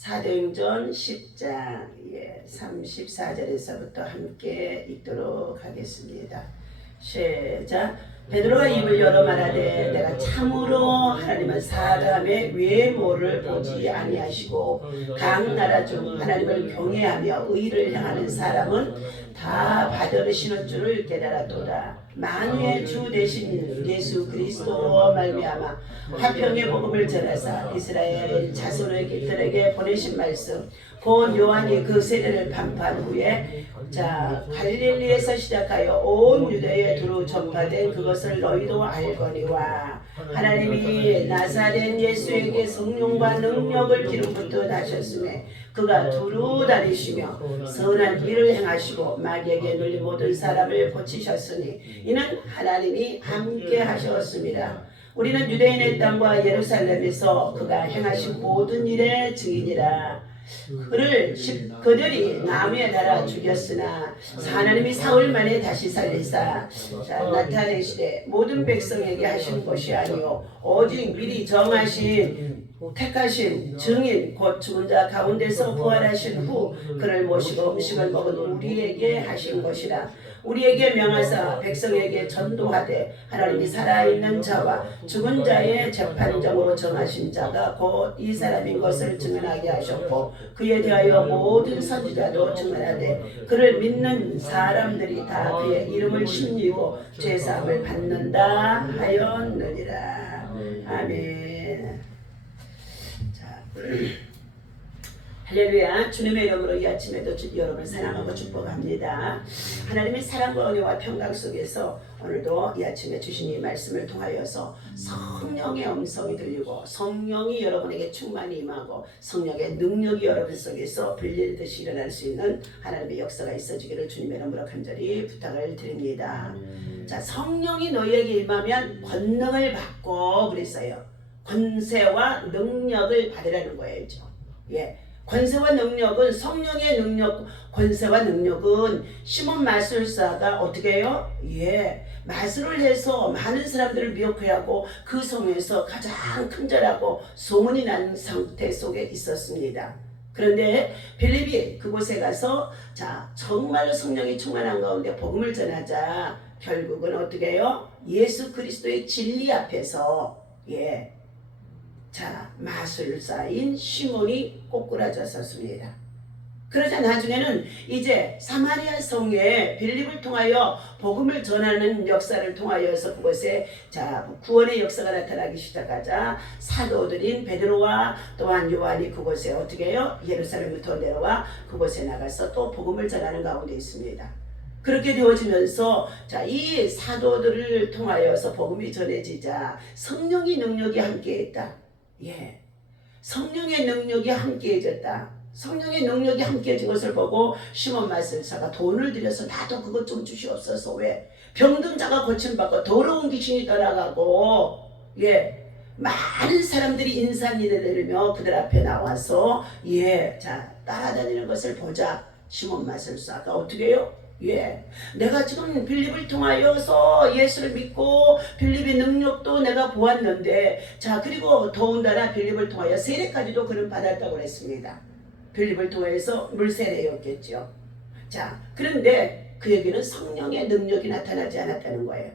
사도행전 10장 34절에서부터 함께 읽도록 하겠습니다. 시작. 베드로가 입을 열어 말하되 내가 참으로 하나님은 사람의 외모를 보지 아니하시고 각 나라 중 하나님을 경외하며 의를 행하는 사람은 다 받으시는 줄을 깨달았도다. 만유의 주 되신 예수 그리스도와 말미암아 화평의 복음을 전하사 이스라엘 자손의 길들에게 보내신 말씀 곧 요한이 그 세례를 반포한 후에 갈릴리에서 시작하여 온 유대에 두루 전파된 그것을 너희도 알거니와 하나님이 나사렛 예수에게 성령과 능력을 기름부터 나셨음에 그가 두루 다니시며 선한 일을 행하시고 마귀에게 눌린 모든 사람을 고치셨으니 이는 하나님이 함께 하셨습니다. 우리는 유대인의 땅과 예루살렘에서 그가 행하신 모든 일의 증인이라. 그들이 나무에 달아 죽였으나 하나님이 사흘 만에 다시 살리사 나타내시되 모든 백성에게 하신 것이 아니요 오직 미리 정하신 택하신 증인 곧 죽은 자 가운데서 부활하신 후 그를 모시고 음식을 먹은 우리에게 하신 것이라. 우리에게 명하사 백성에게 전도하되 하나님이 살아있는 자와 죽은 자의 재판정으로 정하신 자가 곧 이 사람인 것을 증언하게 하셨고 그에 대하여 모든 선지자도 증언하되 그를 믿는 사람들이 다 그의 이름을 힘입고 죄사함을 받는다 하였느니라. 아멘. 자, 할렐루야. 주님의 이름으로 이 아침에도 여러분을 사랑하고 축복합니다. 하나님의 사랑과 은혜와 평강 속에서 오늘도 이 아침에 주신 이 말씀을 통하여서 성령의 음성이 들리고 성령이 여러분에게 충만히 임하고 성령의 능력이 여러분 속에서 불리듯이 일어날 수 있는 하나님의 역사가 있어지기를 주님의 이름으로 간절히 부탁을 드립니다. 자, 성령이 너희에게 임하면 권능을 받고 그랬어요. 권세와 능력을 받으라는 거예요. 예. 권세와 능력은 성령의 능력, 권세와 능력은 시몬 마술사가 어떻게 해요? 예, 마술을 해서 많은 사람들을 미혹해 하고 그 성에서 가장 큰절하고 소문이 난 상태 속에 있었습니다. 그런데 빌립이 그곳에 가서 정말로 성령이 충만한 가운데 복음을 전하자 결국은 어떻게 해요? 예수 그리스도의 진리 앞에서 마술사인 시몬이 꼬꾸라졌었습니다. 그러자 나중에는 이제 사마리아 성에 빌립을 통하여 복음을 전하는 역사를 통하여서 그곳에 구원의 역사가 나타나기 시작하자 사도들인 베드로와 또한 요한이 그곳에 어떻게 해요? 예루살렘부터 내려와 그곳에 나가서 또 복음을 전하는 가운데 있습니다. 그렇게 되어지면서 이 사도들을 통하여서 복음이 전해지자 성령의 능력이 함께했다. 예, 성령의 능력이 함께해졌다. 성령의 능력이 함께해진 것을 보고 시몬 마술사가 돈을 들여서 나도 그것 좀 주시옵소서. 왜? 병든 자가 고침받고 더러운 귀신이 떠나가고 많은 사람들이 인산인해 내리며 그들 앞에 나와서 따라다니는 것을 보자 시몬 마술사가 어떻게 해요? 내가 지금 빌립을 통하여서 예수를 믿고 빌립의 능력도 내가 보았는데 그리고 더군다나 빌립을 통하여 세례까지도 그는 받았다고 했습니다. 빌립을 통해서 물세례였겠죠. 그런데 그에게는 성령의 능력이 나타나지 않았다는 거예요.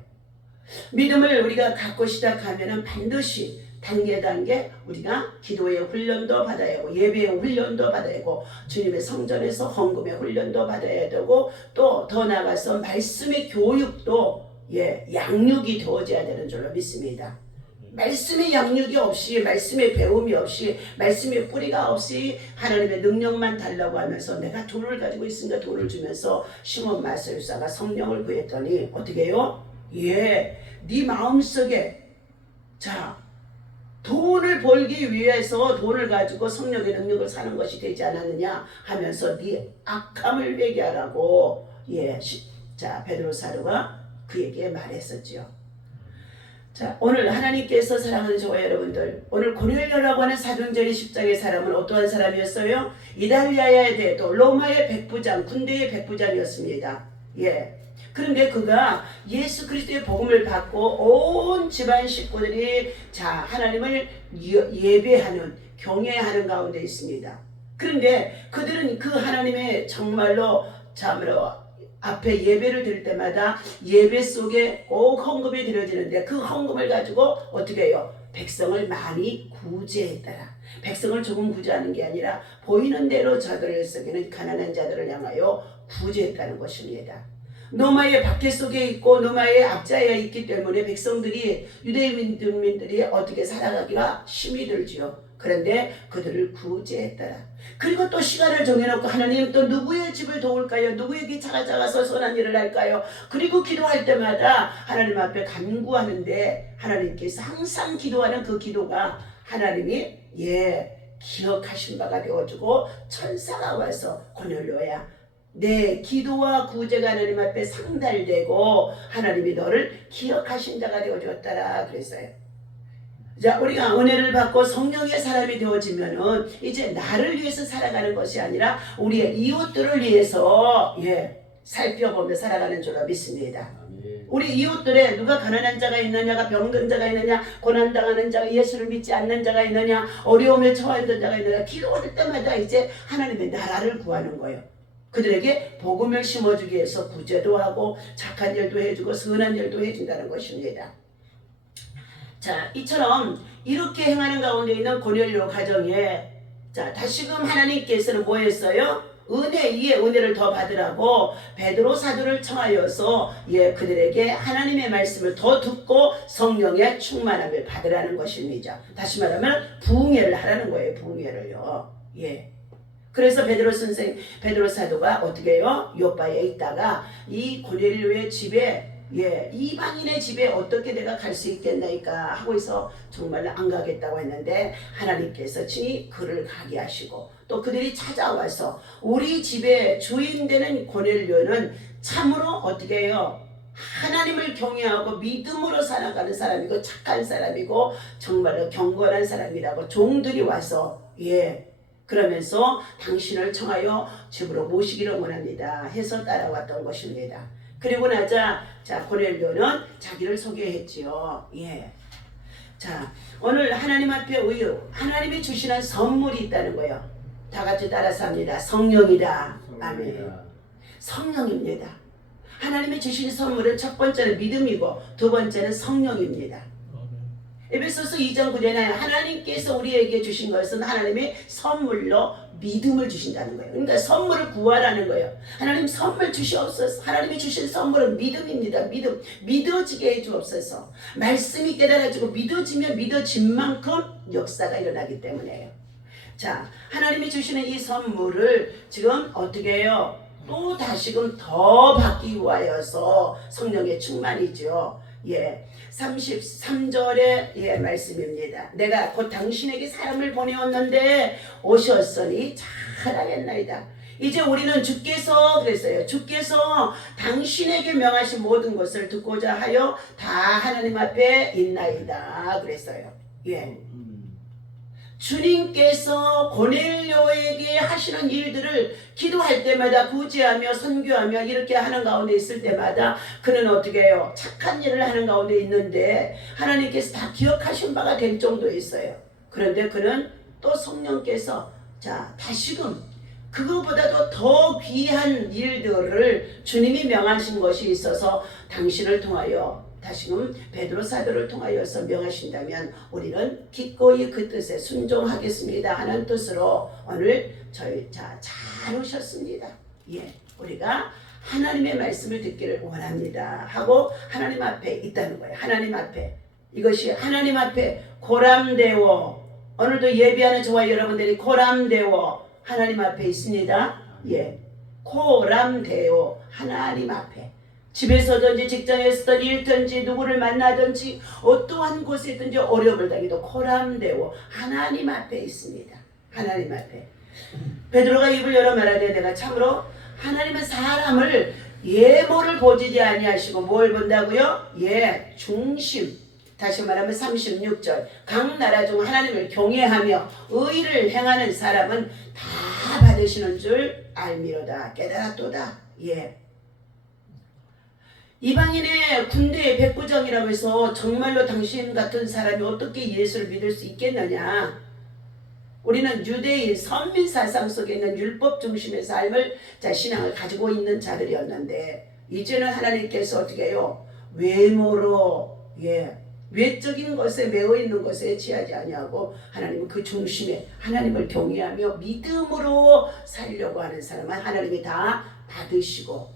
믿음을 우리가 갖고 시작하면 반드시 단계 우리가 기도의 훈련도 받아야 하고 예배의 훈련도 받아야 하고 주님의 성전에서 헌금의 훈련도 받아야 되고 또 더 나아가서 말씀의 교육도 양육이 되어져야 되는 줄로 믿습니다. 말씀의 양육이 없이 말씀의 배움이 없이 말씀의 뿌리가 없이 하나님의 능력만 달라고 하면서 내가 돈을 가지고 있으니까 돈을 주면서 시몬 마술사가 성령을 구했더니 어떻게 해요? 네 마음속에 돈을 벌기 위해서 돈을 가지고 성령의 능력을 사는 것이 되지 않았느냐 하면서 네 악함을 회개하라고 베드로 사도가 그에게 말했었죠. 오늘 하나님께서 사랑하는 저와 여러분들, 오늘 고넬료라고 하는 사도행전 10장의 사람은 어떠한 사람이었어요? 이달리아의 대도 로마의 백부장, 군대의 백부장이었습니다. 그런데 그가 예수 그리스도의 복음을 받고 온 집안 식구들이 하나님을 예배하는 경외하는 가운데 있습니다. 그런데 그들은 그 하나님의 정말로 참으로 앞에 예배를 드릴 때마다 예배 속에 꼭 헌금이 드려지는데 그 헌금을 가지고 어떻게 해요? 백성을 많이 구제했더라. 백성을 조금 구제하는 게 아니라 보이는 대로 자들을 속이는 가난한 자들을 향하여 구제했다는 것입니다. 노마의 박해 속에 있고 노마의 앞자에 있기 때문에 백성들이 유대민들이 어떻게 살아가기가 힘이 들지요. 그런데 그들을 구제했더라. 그리고 또 시간을 정해놓고 하나님 또 누구의 집을 도울까요? 누구에게 찾아가서 선한 일을 할까요? 그리고 기도할 때마다 하나님 앞에 간구하는데 하나님께서 항상 기도하는 그 기도가 하나님이 기억하신 바가 되어주고 천사가 와서 고넬료야 내 기도와 구제가 하나님 앞에 상달되고 하나님이 너를 기억하신 자가 되어주었더라 그랬어요. 자, 우리가 은혜를 받고 성령의 사람이 되어지면은 이제 나를 위해서 살아가는 것이 아니라 우리의 이웃들을 위해서 살펴보며 살아가는 줄로 믿습니다. 우리 이웃들에 누가 가난한 자가 있느냐가 병든 자가 있느냐 고난당하는 자가 예수를 믿지 않는 자가 있느냐 어려움에 처하던 자가 있느냐 기도할 때마다 이제 하나님의 나라를 구하는 거예요. 그들에게 복음을 심어주기 위해서 구제도 하고 착한 일도 해주고 선한 일도 해준다는 것입니다. 자, 이처럼 이렇게 행하는 가운데 있는 고넬료 가정에 자 다시금 하나님께서는 뭐 했어요? 은혜 위에 은혜를 더 받으라고 베드로 사도를 청하여서 그들에게 하나님의 말씀을 더 듣고 성령의 충만함을 받으라는 것입니다. 다시 말하면 부흥회를 하라는 거예요. 부흥회를요. 그래서 베드로 사도가 어떻게 해요? 요바에 있다가 이 고넬료의 집에 이방인의 집에 어떻게 내가 갈 수 있겠나이까 하고 있어 정말로 안 가겠다고 했는데 하나님께서 친히 그를 가게 하시고 또 그들이 찾아와서 우리 집에 주인 되는 고넬료는 참으로 어떻게 해요? 하나님을 경외하고 믿음으로 살아가는 사람이고 착한 사람이고 정말로 경건한 사람이라고 종들이 와서 그러면서 당신을 청하여 집으로 모시기를 원합니다 해서 따라왔던 것입니다. 그리고 나자 고넬료는 자기를 소개했지요. 자, 오늘 하나님 앞에 하나님이 주시는 선물이 있다는 거예요. 다 같이 따라서 합니다. 성령이다. 아멘. 성령입니다. 하나님이 주신 선물은 첫 번째는 믿음이고 두 번째는 성령입니다. 에베소서 2장 9절에 하나님께서 우리에게 주신 것은 하나님의 선물로 믿음을 주신다는 거예요. 그러니까 선물을 구하라는 거예요. 하나님 선물 주시옵소서. 하나님이 주신 선물은 믿음입니다. 믿음. 믿어지게 해주옵소서. 말씀이 깨달아지고 믿어지면 믿어진 만큼 역사가 일어나기 때문에요. 자, 하나님이 주시는 이 선물을 지금 어떻게 해요? 또 다시금 더 받기 위하여서 성령의 충만이죠. 33절의 말씀입니다. 내가 곧 당신에게 사람을 보내었는데 오셨으니 잘하였나이다. 이제 우리는 주께서 그랬어요. 주께서 당신에게 명하신 모든 것을 듣고자 하여 다 하나님 앞에 있나이다 그랬어요. 주님께서 고넬료에게 하시는 일들을 기도할 때마다 구제하며 선교하며 이렇게 하는 가운데 있을 때마다 그는 어떻게 해요? 착한 일을 하는 가운데 있는데 하나님께서 다 기억하신 바가 될 정도에 있어요. 그런데 그는 또 성령께서 다시금 그거보다도 더 귀한 일들을 주님이 명하신 것이 있어서 당신을 통하여 다시금 베드로 사도를 통하여서 명하신다면 우리는 기꺼이 그 뜻에 순종하겠습니다 하는 뜻으로 오늘 저희 잘 오셨습니다. 우리가 하나님의 말씀을 듣기를 원합니다 하고 하나님 앞에 있다는 거예요. 하나님 앞에 이것이 하나님 앞에 고람되어 오늘도 예배하는 저와 여러분들이 고람되어 하나님 앞에 있습니다. 고람되어 하나님 앞에 집에서든지 직장에서든지 일든지 누구를 만나든지 어떠한 곳에든지 어려움을 당해도 고람되어 하나님 앞에 있습니다. 하나님 앞에 베드로가 입을 열어 말하되 내가 참으로 하나님은 사람을 예모를 보지 아니하시고 뭘 본다고요? 중심. 다시 말하면 36절 각 나라 중 하나님을 경외하며 의를 행하는 사람은 다 받으시는 줄 알미로다 깨달았도다. 이방인의 군대의 백부장이라고 해서 정말로 당신 같은 사람이 어떻게 예수를 믿을 수 있겠느냐? 우리는 유대인 선민 사상 속에 있는 율법 중심의 삶을 신앙을 가지고 있는 자들이었는데 이제는 하나님께서 어떻게 해요? 외모로 외적인 것에 매어 있는 것에 취하지 아니하고 하나님은 그 중심에 하나님을 경외하며 믿음으로 살려고 하는 사람은 하나님이 다 받으시고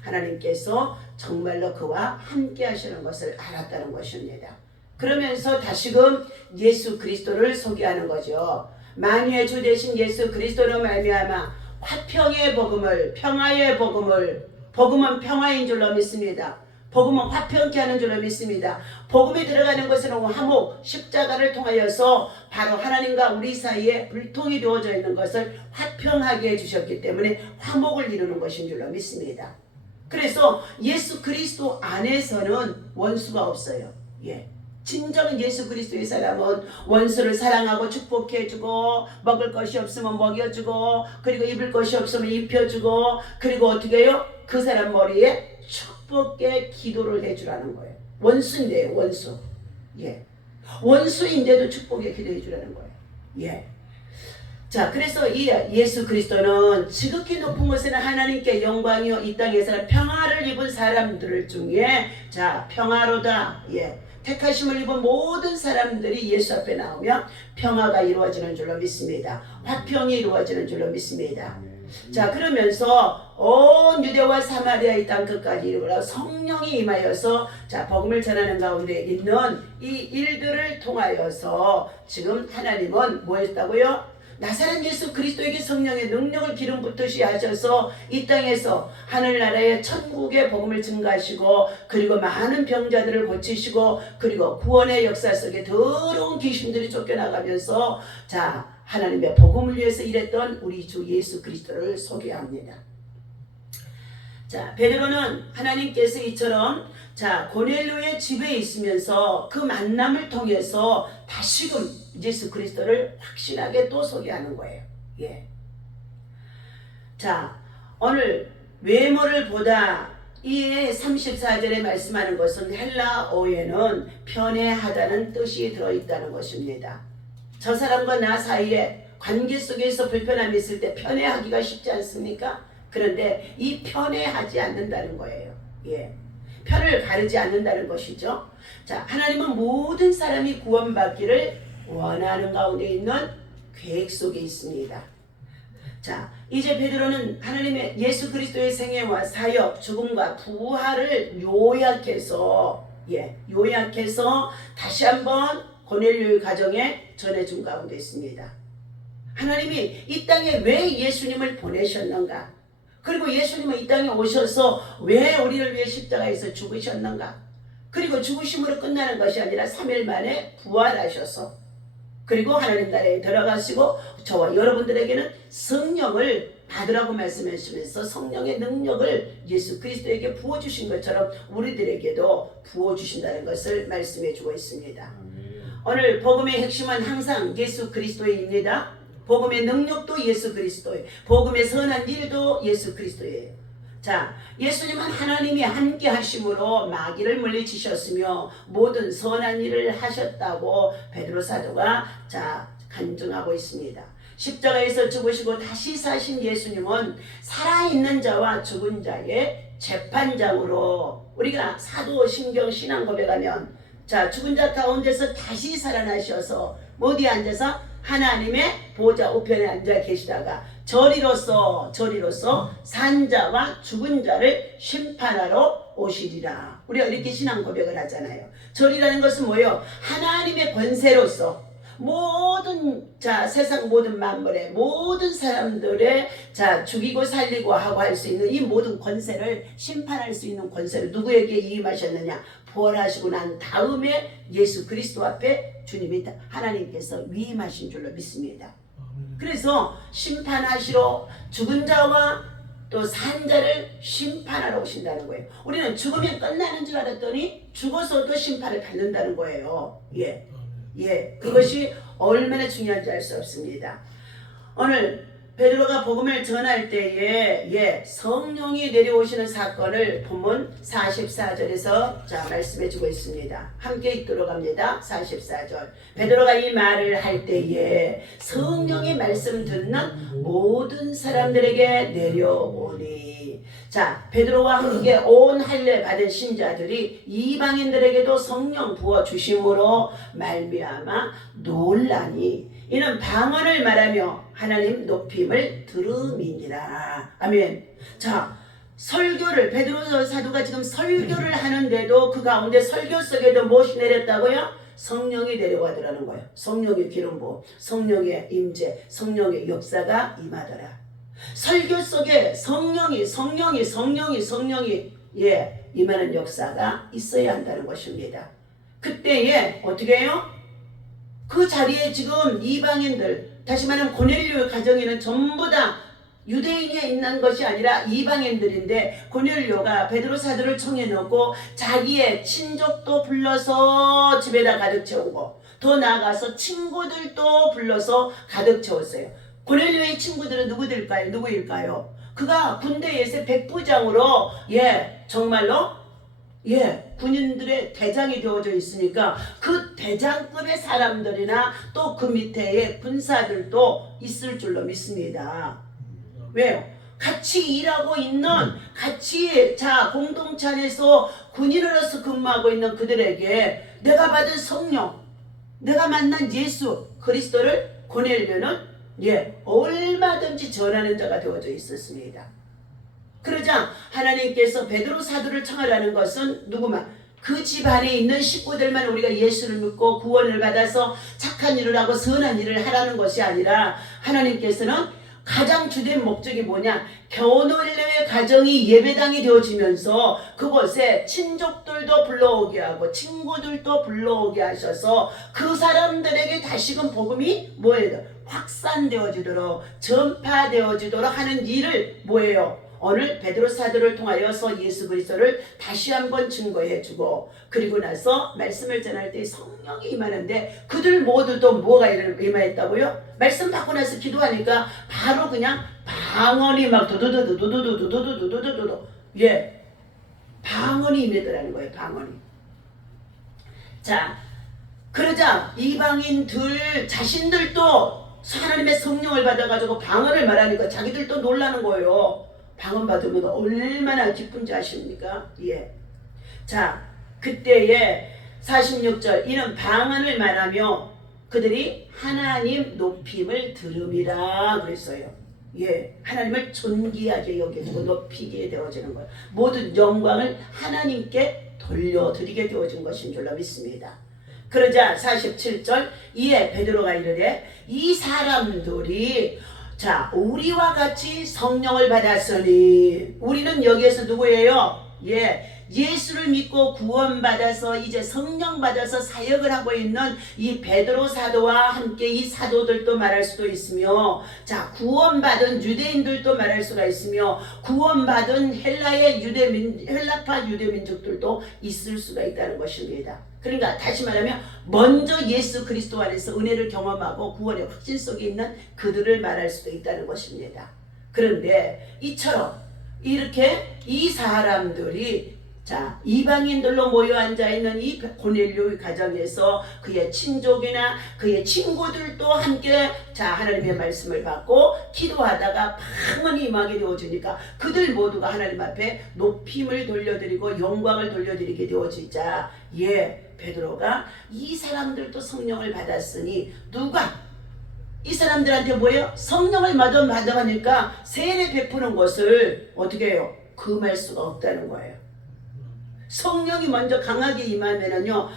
하나님께서 정말로 그와 함께 하시는 것을 알았다는 것입니다. 그러면서 다시금 예수 그리스도를 소개하는 거죠. 만유의 주 되신 예수 그리스도로 말미암아 화평의 복음을, 평화의 복음을, 복음은 평화인 줄로 믿습니다. 복음은 화평케 하는 줄로 믿습니다. 복음에 들어가는 것은 화목, 십자가를 통하여서 바로 하나님과 우리 사이에 불통이 되어져 있는 것을 화평하게 해주셨기 때문에 화목을 이루는 것인 줄로 믿습니다. 그래서 예수 그리스도 안에서는 원수가 없어요. 진정한 예수 그리스도의 사람은 원수를 사랑하고 축복해주고 먹을 것이 없으면 먹여주고 그리고 입을 것이 없으면 입혀주고 그리고 어떻게 해요? 그 사람 머리에 축복의 기도를 해주라는 거예요. 원수인데요, 원수. 원수인데도 축복의 기도해 주라는 거예요. 자, 그래서 이 예수 그리스도는 지극히 높은 곳에는 하나님께 영광이요 이 땅에서는 평화를 입은 사람들 중에 평화로다. 택하심을 입은 모든 사람들이 예수 앞에 나오면 평화가 이루어지는 줄로 믿습니다. 화평이 이루어지는 줄로 믿습니다. 자, 그러면서 온 유대와 사마리아 이 땅 끝까지 이르러 성령이 임하여서 복음을 전하는 가운데 있는 이 일들을 통하여서 지금 하나님은 뭐 했다고요? 나사렛 예수 그리스도에게 성령의 능력을 기름 붓듯이 하셔서 이 땅에서 하늘나라의 천국의 복음을 증가하시고 그리고 많은 병자들을 고치시고 그리고 구원의 역사 속에 더러운 귀신들이 쫓겨나가면서 하나님의 복음을 위해서 일했던 우리 주 예수 그리스도를 소개합니다. 베드로는 하나님께서 이처럼 고넬료의 집에 있으면서 그 만남을 통해서 다시금 예수 그리스도를 확실하게 또 소개하는 거예요. 오늘 외모를 보다 이 34절에 말씀하는 것은 헬라어에는 편애하다는 뜻이 들어있다는 것입니다. 저 사람과 나 사이에 관계 속에서 불편함이 있을 때 편애하기가 쉽지 않습니까? 그런데 이 편애하지 않는다는 거예요. 편을 가르지 않는다는 것이죠. 하나님은 모든 사람이 구원받기를 원하는 가운데 있는 계획 속에 있습니다. 이제 베드로는 하나님의 예수 그리스도의 생애와 사역, 죽음과 부활을 요약해서 다시 한번 고넬료의 가정에 전해준 가운데 있습니다. 하나님이 이 땅에 왜 예수님을 보내셨는가? 그리고 예수님은 이 땅에 오셔서 왜 우리를 위해 십자가에서 죽으셨는가? 그리고 죽으심으로 끝나는 것이 아니라 3일 만에 부활하셔서 그리고 하나님 나라에 들어가시고 저와 여러분들에게는 성령을 받으라고 말씀하시면서 성령의 능력을 예수 그리스도에게 부어주신 것처럼 우리들에게도 부어주신다는 것을 말씀해주고 있습니다. 오늘 복음의 핵심은 항상 예수 그리스도입니다. 복음의 능력도 예수 그리스도예요. 복음의 선한 일도 예수 그리스도예요. 예수님은 하나님이 함께 하심으로 마귀를 물리치셨으며 모든 선한 일을 하셨다고 베드로 사도가 간증하고 있습니다. 십자가에서 죽으시고 다시 사신 예수님은 살아있는 자와 죽은 자의 재판장으로 우리가 사도신경 신앙 고백하면 죽은 자 가운데서 다시 살아나셔서 어디에 앉아서 하나님의 보좌 우편에 앉아 계시다가 저리로서 산 자와 죽은 자를 심판하러 오시리라. 우리가 이렇게 신앙 고백을 하잖아요. 절이라는 것은 뭐예요? 하나님의 권세로서 모든 세상 모든 만물의 모든 사람들의 죽이고 살리고 하고 할 수 있는 이 모든 권세를 심판할 수 있는 권세를 누구에게 위임하셨느냐? 부활하시고 난 다음에 예수 그리스도 앞에 주님이 하나님께서 위임하신 줄로 믿습니다. 그래서 심판하시러 죽은 자와 또 산 자를 심판하러 오신다는 거예요. 우리는 죽으면 끝나는 줄 알았더니 죽어서도 심판을 받는다는 거예요. 그것이 얼마나 중요한지 알 수 없습니다. 오늘 베드로가 복음을 전할 때에 성령이 내려오시는 사건을 본문 44절에서 자 말씀해 주고 있습니다. 함께 읽도록 합니다. 44절. 베드로가 이 말을 할 때에 성령의 말씀 듣는 모든 사람들에게 내려오니. 자, 베드로와 함께 온 할례 받은 신자들이 이방인들에게도 성령 부어 주심으로 말미암아 놀라니. 이는 방언을 말하며 하나님 높임을 들음이니라. 아멘. 자, 설교를 베드로 사도가 지금 설교를 하는데도 그 가운데 설교 속에도 무엇이 내렸다고요? 성령이 내려가더라는 거예요. 성령의 기름 부음, 성령의 임재, 성령의 역사가 임하더라. 설교 속에 성령이 임하는 역사가 있어야 한다는 것입니다. 그때에 어떻게 해요? 그 자리에 지금 이방인들, 다시 말하면 고넬료 가정에는 전부 다 유대인이 있는 것이 아니라 이방인들인데, 고넬료가 베드로 사도를 청해놓고 자기의 친족도 불러서 집에다 가득 채우고 더 나아가서 친구들도 불러서 가득 채웠어요. 고넬료의 친구들은 누구일까요? 그가 군대에서 백부장으로 정말로 군인들의 대장이 되어져 있으니까 그 대장급의 사람들이나 또 그 밑에의 군사들도 있을 줄로 믿습니다. 왜요? 같이 일하고 있는, 같이 공동체 안에서 군인으로서 근무하고 있는 그들에게 내가 받은 성령, 내가 만난 예수 그리스도를 고넬료는 얼마든지 전하는 자가 되어져 있었습니다. 그러자 하나님께서 베드로 사도를 청하라는 것은 누구만? 그 집안에 있는 식구들만 우리가 예수를 믿고 구원을 받아서 착한 일을 하고 선한 일을 하라는 것이 아니라, 하나님께서는 가장 주된 목적이 뭐냐? 고넬료의 가정이 예배당이 되어지면서 그곳에 친족들도 불러오게 하고 친구들도 불러오게 하셔서 그 사람들에게 다시금 복음이 뭐예요? 확산되어지도록, 전파되어지도록 하는 일을 뭐예요? 오늘 베드로 사도를 통하여서 예수 그리스도를 다시 한번 증거해주고, 그리고 나서 말씀을 전할 때 성령이 임하는데, 그들 모두도 뭐가 임하였다고요? 말씀 받고 나서 기도하니까 바로 그냥 방언이 막 도도도도도도도도도도도도도 방언이 임하더라는 거예요. 방언이. 자, 그러자 이방인들 자신들도 하나님의 성령을 받아가지고 방언을 말하니까 자기들도 놀라는 거예요. 방언 받으면 얼마나 기쁜지 아십니까? 자, 그때에 46절, 이는 방언을 말하며 그들이 하나님 높임을 들음이라 그랬어요. 하나님을 존귀하게 여겨주고 높이게 되어지는 거예요. 모든 영광을 하나님께 돌려드리게 되어진 것인 줄로 믿습니다. 그러자 47절, 이에 베드로가 이르되 이 사람들이 우리와 같이 성령을 받았으니, 우리는 여기에서 누구예요? 예수를 믿고 구원받아서 이제 성령 받아서 사역을 하고 있는 이 베드로 사도와 함께 이 사도들도 말할 수도 있으며, 구원받은 유대인들도 말할 수가 있으며, 구원받은 헬라파 유대민족들도 있을 수가 있다는 것입니다. 그러니까 다시 말하면 먼저 예수 그리스도 안에서 은혜를 경험하고 구원의 확신 속에 있는 그들을 말할 수도 있다는 것입니다. 그런데 이처럼 이렇게 이 사람들이 이방인들로 모여 앉아있는 이 고넬료의 가정에서 그의 친족이나 그의 친구들도 함께 하나님의 말씀을 받고 기도하다가 방언이 임하게 되어지니까 그들 모두가 하나님 앞에 높임을 돌려드리고 영광을 돌려드리게 되어지자 베드로가 이 사람들도 성령을 받았으니, 누가? 이 사람들한테 뭐예요? 성령을 받아가니까 세례 베푸는 것을 어떻게 해요? 금할 수가 없다는 거예요. 성령이 먼저 강하게 임하면은요,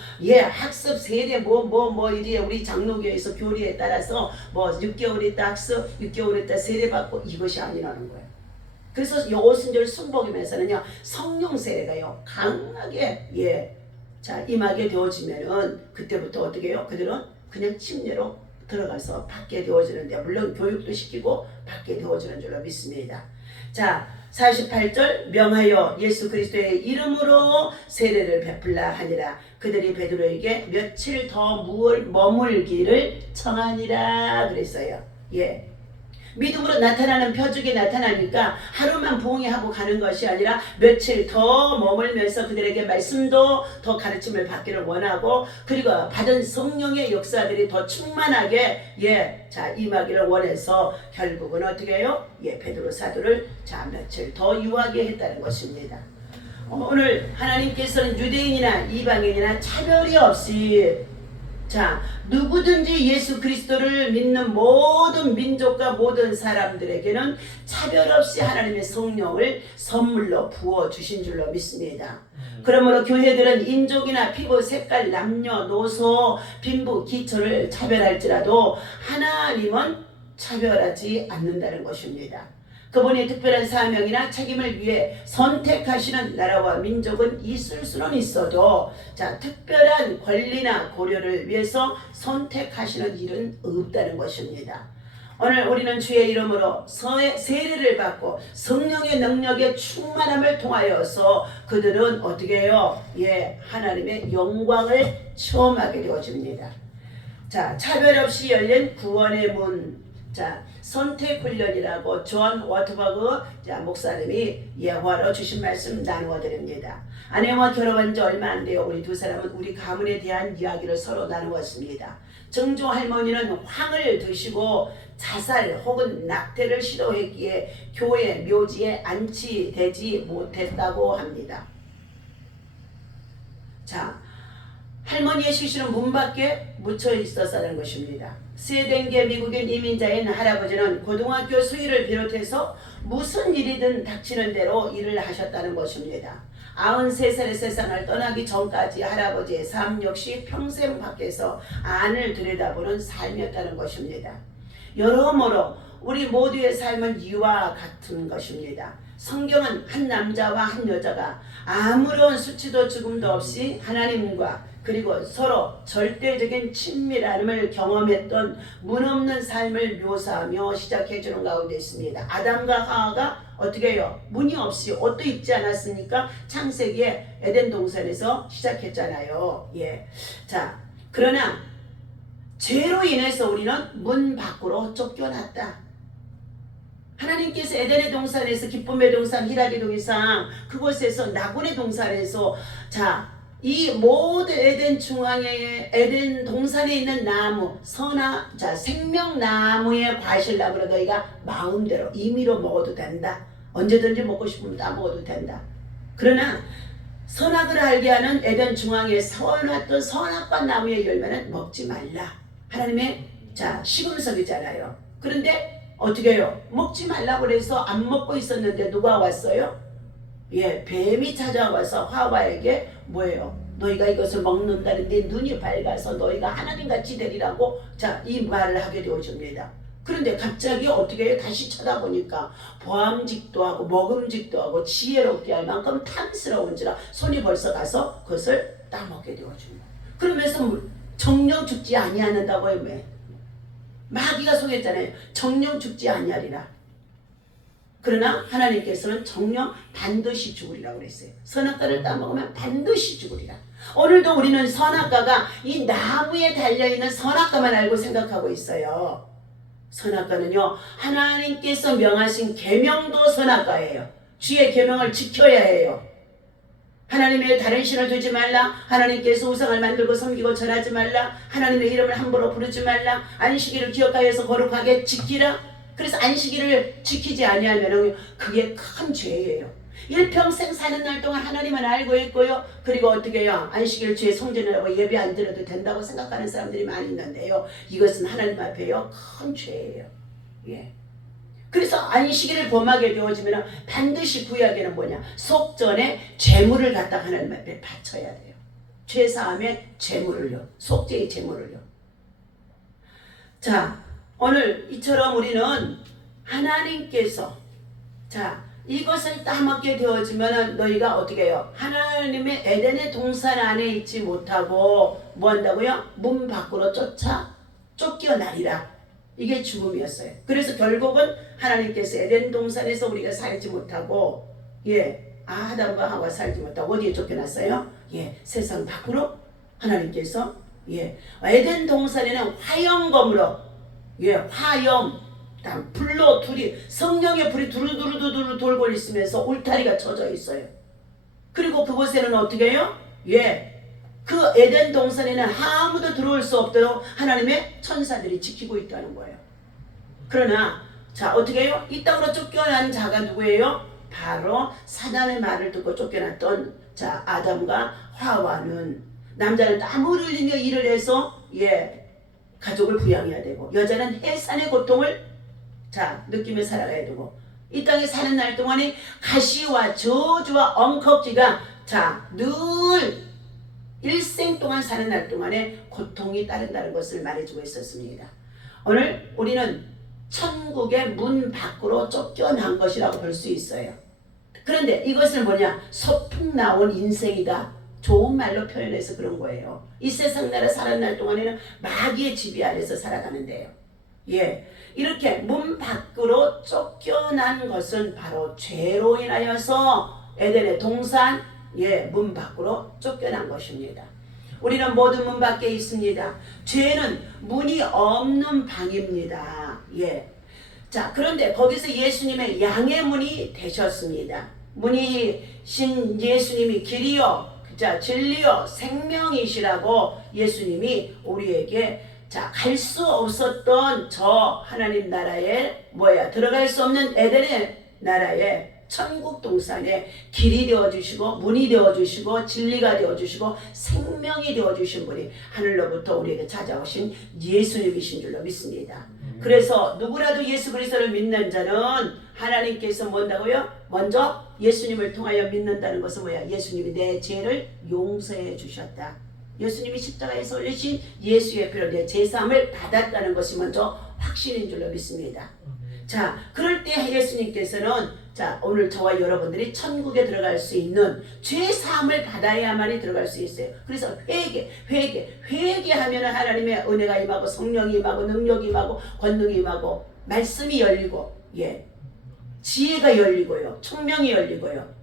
학습 세례 이래 우리 장로교에서 교리에 따라서 6개월 있다 학습, 6개월 있다 세례 받고, 이것이 아니라는 거예요. 그래서 오순절 순복음에서는요, 성령 세례가요 강하게 임하게 되어지면은 그때부터 어떻게 해요? 그들은 그냥 침례로 들어가서 받게 되어지는데, 물론 교육도 시키고 받게 되어지는 줄로 믿습니다. 48절, 명하여 예수 그리스도의 이름으로 세례를 베풀라 하니라. 그들이 베드로에게 며칠 더 머물기를 청하니라 그랬어요. 믿음으로 나타나는 표적이 나타나니까 하루만 부흥하고 가는 것이 아니라 며칠 더 머물면서 그들에게 말씀도 더 가르침을 받기를 원하고, 그리고 받은 성령의 역사들이 더 충만하게 임하기를 원해서 결국은 어떻게 해요? 베드로 사도를 며칠 더 유하게 했다는 것입니다. 오늘 하나님께서는 유대인이나 이방인이나 차별이 없이 누구든지 예수 그리스도를 믿는 모든 민족과 모든 사람들에게는 차별 없이 하나님의 성령을 선물로 부어주신 줄로 믿습니다. 그러므로 교회들은 인종이나 피부 색깔, 남녀노소, 빈부, 기초를 차별할지라도 하나님은 차별하지 않는다는 것입니다. 그분이 특별한 사명이나 책임을 위해 선택하시는 나라와 민족은 있을 수는 있어도 특별한 권리나 고려를 위해서 선택하시는 일은 없다는 것입니다. 오늘 우리는 주의 이름으로 세례를 받고 성령의 능력의 충만함을 통하여서 그들은 어떻게 해요? 하나님의 영광을 체험하게 되어집니다. 차별 없이 열린 구원의 문. 선택 훈련이라고 존 워트버그 목사님이 예화로 주신 말씀 나누어 드립니다. 아내와 결혼한 지 얼마 안 돼요. 우리 두 사람은 우리 가문에 대한 이야기를 서로 나누었습니다. 정조 할머니는 황을 드시고 자살 혹은 낙태를 시도했기에 교회 묘지에 안치되지 못했다고 합니다. 할머니의 시신은 문 밖에 묻혀 있었다는 것입니다. 스웨덴계 미국인 이민자인 할아버지는 고등학교 수의를 비롯해서 무슨 일이든 닥치는 대로 일을 하셨다는 것입니다. 93살의 세상을 떠나기 전까지 할아버지의 삶 역시 평생 밖에서 안을 들여다보는 삶이었다는 것입니다. 여러모로 우리 모두의 삶은 이와 같은 것입니다. 성경은 한 남자와 한 여자가 아무런 수치도 죽음도 없이 하나님과 그리고 서로 절대적인 친밀함을 경험했던 문없는 삶을 묘사하며 시작해주는 가운데 있습니다. 아담과 하와가 어떻게 해요? 문이 없이 옷도 입지 않았으니까 창세기에 에덴 동산에서 시작했잖아요. 그러나 죄로 인해서 우리는 문 밖으로 쫓겨났다. 하나님께서 에덴의 동산에서 기쁨의 동산, 희락의 동산, 그곳에서 나군의 동산에서 이 모든 에덴 중앙에 에덴 동산에 있는 나무 생명나무의 과실나무로 너희가 마음대로 임의로 먹어도 된다. 언제든지 먹고 싶으면 다 먹어도 된다. 그러나 선악을 알게 하는 에덴 중앙에 서놨던 선악과 나무의 열매는 먹지 말라. 하나님의 시금석이잖아요. 그런데 어떻게 해요? 먹지 말라고 그래서 안 먹고 있었는데 누가 왔어요? 뱀이 찾아와서 하와에게 뭐예요? 너희가 이것을 먹는다는데 눈이 밝아서 너희가 하나님같이 되리라고 이 말을 하게 되어집니다. 그런데 갑자기 어떻게 해요? 다시 쳐다보니까 보암직도 하고 먹음직도 하고 지혜롭게 할 만큼 탐스러운지라 손이 벌써 가서 그것을 따먹게 되어집니다. 그러면서 정령 죽지 아니하는다고요. 왜? 마귀가 속였잖아요. 정령 죽지 아니하리라. 그러나 하나님께서는 정령 반드시 죽으리라고 그랬어요. 선악과를 따먹으면 반드시 죽으리라. 오늘도 우리는 선악과가 이 나무에 달려있는 선악과만 알고 생각하고 있어요. 선악과는요, 하나님께서 명하신 계명도 선악과예요. 주의 계명을 지켜야 해요. 하나님의 다른 신을 두지 말라. 하나님께서 우상을 만들고 섬기고 절하지 말라. 하나님의 이름을 함부로 부르지 말라. 안식일을 기억하여서 거룩하게 지키라. 그래서 안식일을 지키지 아니하면 그게 큰 죄예요. 일평생 사는 날 동안 하나님은 알고 있고요. 그리고 어떻게 해요? 안식일 주의 성전이라고 예배 안 드려도 된다고 생각하는 사람들이 많이 있는데요. 이것은 하나님 앞에요. 큰 죄예요. 그래서 안식일을 범하게 되어지면 반드시 구약에는 뭐냐? 속전에 제물을 갖다 하나님 앞에 바쳐야 돼요. 죄사함의 제물을요. 속죄의 제물을요. 오늘 이처럼 우리는 하나님께서 이것을 따먹게 되어지면 너희가 어떻게 해요? 하나님의 에덴의 동산 안에 있지 못하고 뭐 한다고요? 문 밖으로 쫓겨나리라. 이게 죽음이었어요. 그래서 결국은 하나님께서 에덴 동산에서 우리가 살지 못하고 아담과 하와 살지 못하고 어디에 쫓겨났어요? 세상 밖으로 하나님께서 에덴 동산에는 화염검으로 화염 불로 둘이 성령의 불이 두루두루두루 돌고 있으면서 울타리가 쳐져 있어요. 그리고 그곳에는 어떻게 해요? 그 에덴 동산에는 아무도 들어올 수 없도록 하나님의 천사들이 지키고 있다는 거예요. 그러나 자 어떻게 해요? 이 땅으로 쫓겨난 자가 누구예요? 바로 사단의 말을 듣고 쫓겨났던 자 아담과 하와는 남자는 땀을 흘리며 일을 해서 가족을 부양해야 되고 여자는 해산의 고통을 느끼며 살아가야 되고 이 땅에 사는 날 동안에 가시와 저주와 엉컥지가 늘 일생 동안 사는 날 동안에 고통이 따른다는 것을 말해주고 있었습니다. 오늘 우리는 천국의 문 밖으로 쫓겨난 것이라고 볼 수 있어요. 그런데 이것은 뭐냐? 소풍 나온 인생이다. 좋은 말로 표현해서 그런 거예요. 이 세상 나라 사는 날 동안에는 마귀의 지배 아래서 살아가는데요. 이렇게 문 밖으로 쫓겨난 것은 바로 죄로 인하여서 에덴의 동산 문 밖으로 쫓겨난 것입니다. 우리는 모두 문 밖에 있습니다. 죄는 문이 없는 방입니다. 그런데 거기서 예수님의 양의 문이 되셨습니다. 문이신 예수님이 길이요 진리요 생명이시라고 예수님이 우리에게 갈 수 없었던 저 하나님 나라에 들어갈 수 없는 에덴의 나라에 천국 동산에 길이 되어주시고 문이 되어주시고 진리가 되어주시고 생명이 되어주신 분이 하늘로부터 우리에게 찾아오신 예수님이신 줄로 믿습니다. 그래서 누구라도 예수 그리스도를 믿는 자는 하나님께서 뭔다고요? 먼저 예수님을 통하여 믿는다는 것은 예수님이 내 죄를 용서해 주셨다. 예수님이 십자가에서 흘리신 예수의 피로 내 죄사함을 받았다는 것이 먼저 확신인 줄로 믿습니다. 그럴 때 예수님께서는 오늘 저와 여러분들이 천국에 들어갈 수 있는 죄사함을 받아야만이 들어갈 수 있어요. 그래서 회개하면 하나님의 은혜가 임하고 성령이 임하고 능력이 임하고 권능이 임하고 말씀이 열리고 지혜가 열리고요. 총명이 열리고요.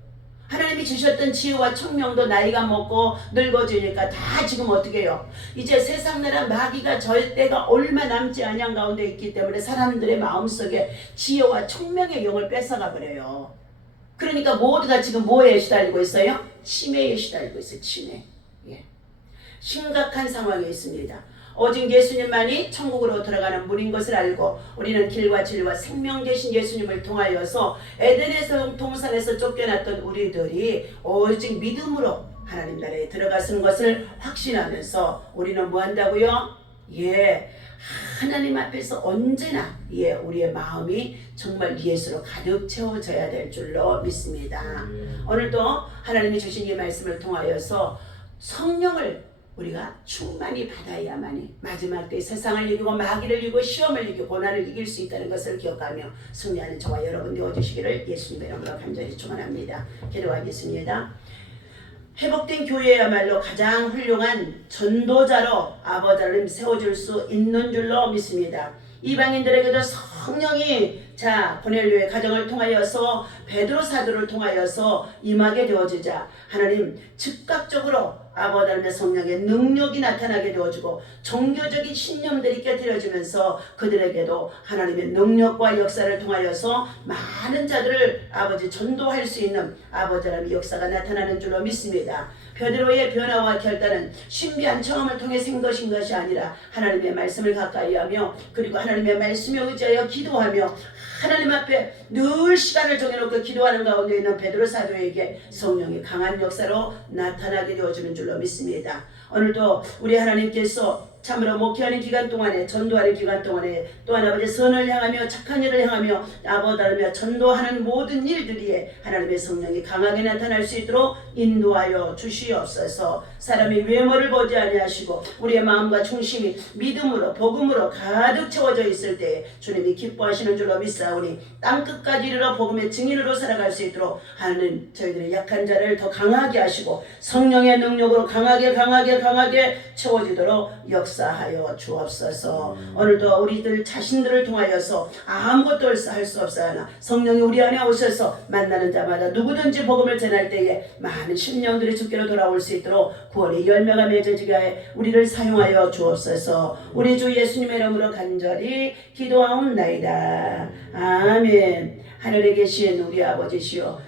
하나님이 주셨던 지혜와 총명도 나이가 먹고 늙어지니까 다 지금 어떻게 해요? 이제 세상 나라 마귀가 절대가 얼마 남지 않은 가운데 있기 때문에 사람들의 마음속에 지혜와 총명의 영을 뺏어가 버려요. 그러니까 모두가 지금 뭐에 시달리고 있어요? 치매에 시달리고 있어요. 치매. 심각한 상황에 있습니다. 오직 예수님만이 천국으로 들어가는 문인 것을 알고 우리는 길과 진리와 생명 되신 예수님을 통하여서 에덴에서 동산에서 쫓겨났던 우리들이 오직 믿음으로 하나님 나라에 들어가는 것을 확신하면서 우리는 뭐 한다고요? 하나님 앞에서 언제나 우리의 마음이 정말 예수로 가득 채워져야 될 줄로 믿습니다. 오늘도 하나님이 주신 이 말씀을 통하여서 성령을 우리가 충만히 받아야만이 마지막 때 세상을 이기고 마귀를 이기고 시험을 이기고 고난을 이길 수 있다는 것을 기억하며 승리하는 저와 여러분 되어주시기를 예수님의 이름으로 간절히 축원합니다. 기도하겠습니다. 회복된 교회야말로 가장 훌륭한 전도자로 아버지 하나님 세워줄 수 있는 줄로 믿습니다. 이방인들에게도 성령이 고넬료의 가정을 통하여서 베드로 사도를 통하여서 임하게 되어지자 하나님 즉각적으로 아버지 하나님의 성령의 능력이 나타나게 되어지고 종교적인 신념들이 깨트려지면서 그들에게도 하나님의 능력과 역사를 통하여서 많은 자들을 아버지 전도할 수 있는 아버지 하나님의 역사가 나타나는 줄로 믿습니다. 베드로의 변화와 결단은 신비한 체험을 통해 생것인 것이 아니라 하나님의 말씀을 가까이 하며 그리고 하나님의 말씀에 의지하여 기도하며 하나님 앞에 늘 시간을 정해놓고 기도하는 가운데 있는 베드로 사도에게 성령의 강한 역사로 나타나게 되어주는 줄로 믿습니다. 오늘도 우리 하나님께서 참으로 목회하는 기간 동안에 전도하는 기간 동안에 또한 아버지 선을 향하며 착한 일을 향하며 아버지 하나며 전도하는 모든 일들이 하나님의 성령이 강하게 나타날 수 있도록 인도하여 주시옵소서. 사람이 외모를 보지 아니하시고 우리의 마음과 중심이 믿음으로 복음으로 가득 채워져 있을 때 주님이 기뻐하시는 줄로 믿사오니 땅끝까지 이르러 복음의 증인으로 살아갈 수 있도록 하는 저희들의 약한 자를 더 강하게 하시고 성령의 능력으로 강하게 채워지도록 역사 역사하여 주옵소서. 오늘도 우리들 자신들을 통하여서 아무것도 할 수 없사오나 성령이 우리 안에 오셔서 만나는 자마다 누구든지 복음을 전할 때에 많은 심령들이 주께로 돌아올 수 있도록 구원의 열매가 맺어지게 해 우리를 사용하여 주옵소서. 우리 주 예수님의 이름으로 간절히 기도하옵나이다. 아멘. 하늘에 계신 우리 아버지시여,